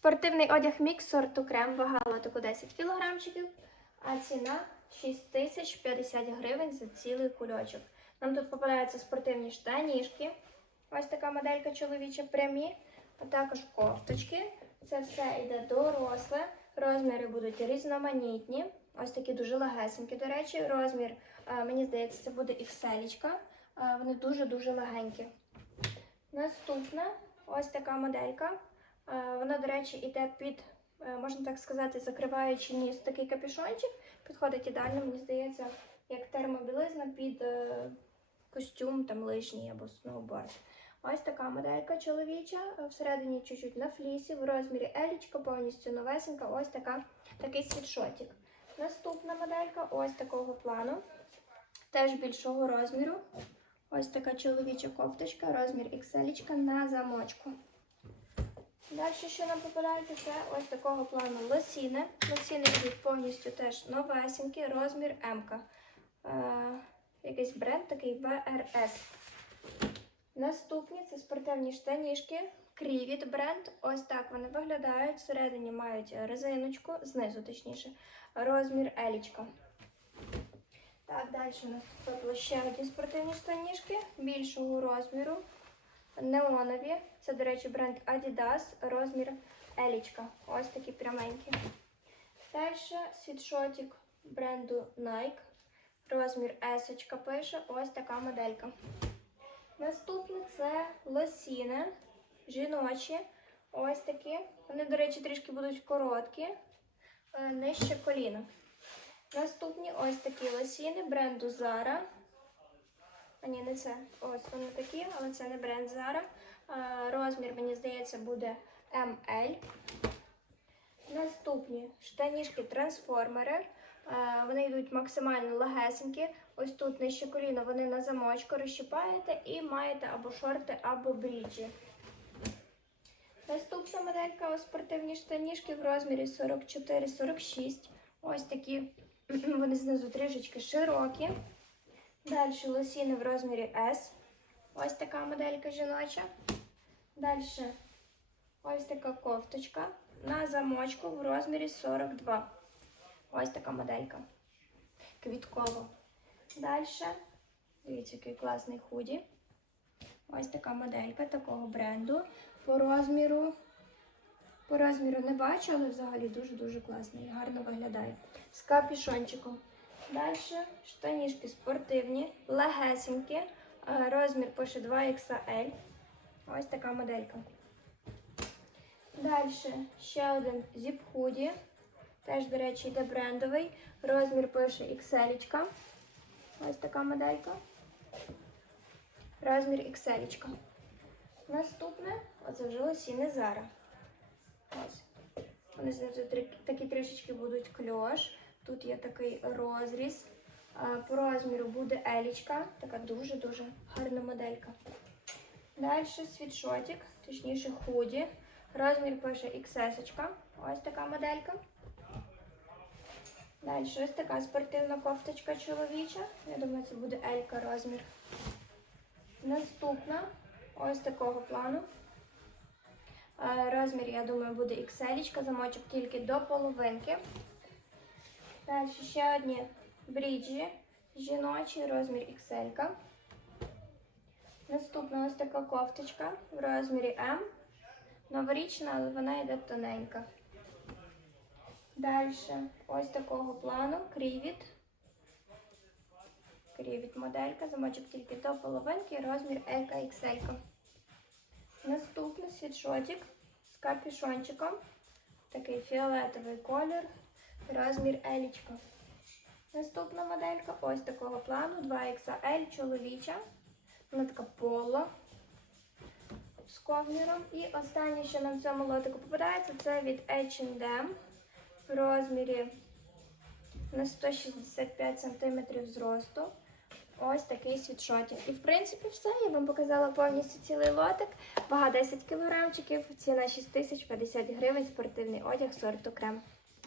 Спортивний одяг мікс сорту крем вага лотику 10 кілограмчиків, а ціна 6050 гривень за цілий кульочок. Нам тут попадаються спортивні штанішки. Ось така моделька чоловіча прямі, а також кофточки. Це все йде доросле. Розміри будуть різноманітні. Ось такі дуже легесенькі, до речі. Розмір, е, мені здається, це буде XL. Е, Вони дуже-дуже легенькі. Наступна ось така моделька. Е, Вона, до речі, йде під, е, можна так сказати, закриваючи ніс такий капюшончик. Підходить ідеально, мені здається, як термобілизна під е, костюм там лижній або сноуборд. Ось така моделька чоловіча, всередині чуть-чуть на флісі, в розмірі елічка, повністю новесенька, ось така, такий світшотик. Наступна моделька ось такого плану, теж більшого розміру. Ось така чоловіча кофточка, розмір XL на замочку. Далі, що нам попадається, це ось такого плану лосіни. Лосіни йдуть повністю теж новесенькі, розмір М. Е, якийсь бренд такий VRS. Наступні це спортивні штанішки. Крівіт бренд. Ось так вони виглядають. Всередині мають резиночку, знизу точніше, розмір елічка. Так, далі у нас тут ще одні спортивні штанішки більшого розміру. Неонові. Це, до речі, бренд Adidas, розмір елічка. Ось такі пряменькі. Далі світшотик бренду Nike. Розмір S пише. Ось така моделька. Наступне це лосіни жіночі. Ось такі. Вони, до речі, трішки будуть короткі, е, нижче коліна. Наступні ось такі лосіни бренду Zara. А ні, не це. Ось вони такі, але це не бренд Zara. Розмір, мені здається, буде ML. Наступні штанішки трансформери. Вони йдуть максимально легесенькі. Ось тут нижче коліно вони на замочку розщипаєте і маєте або шорти, або бріджі. Наступна моделька спортивні штанішки в розмірі 44-46. Ось такі вони знизу трішечки широкі. Далі лосіни в розмірі S. Ось така моделька жіноча. Далі ось така кофточка на замочку в розмірі 42. Ось така моделька. Квіткова. Далі, дивіться, який класний худі. Ось така моделька такого бренду. По розміру. По розміру не бачу, але взагалі дуже-дуже класний. Гарно виглядає. З капюшончиком. Далі штанішки спортивні, легесенькі. Е, Розмір пише 2XL. Ось така моделька. Далі ще один зіп худі. Теж, до речі, йде брендовий. Розмір пише XL. Ось така моделька. Розмір XL. Наступне, оце вже лосіни Зара. Ось. Вони знизу такі трішечки будуть кльош. Тут є такий розріз. По розміру буде елічка, така дуже-дуже гарна моделька. Далі світшотик, точніше худі. Розмір пише XS. Ось така моделька. Далі ось така спортивна кофточка чоловіча. Я думаю, це буде Елька розмір. Наступна ось такого плану. Е, Розмір, я думаю, буде XL, замочок тільки до половинки. Далі ще одні бріджі жіночі, розмір XL. Наступна ось така кофточка в розмірі М. Новорічна, але вона йде тоненька. Далі ось такого плану крівіт. Крівіт моделька, замочок тільки до половинки, розмір L XL. Наступний світшотик з капюшончиком. Такий фіолетовий колір, розмір елічка. Наступна моделька ось такого плану 2XL чоловіча. Вона така поло з ковніром. І останнє, що нам в цьому лотику попадається, це від H&M в розмірі на 165 см зросту. Ось такий світшотик. І в принципі все. Я вам показала повністю цілий лотик. Вага 10 кг, ціна 6050 гривень, спортивний одяг сорту крем.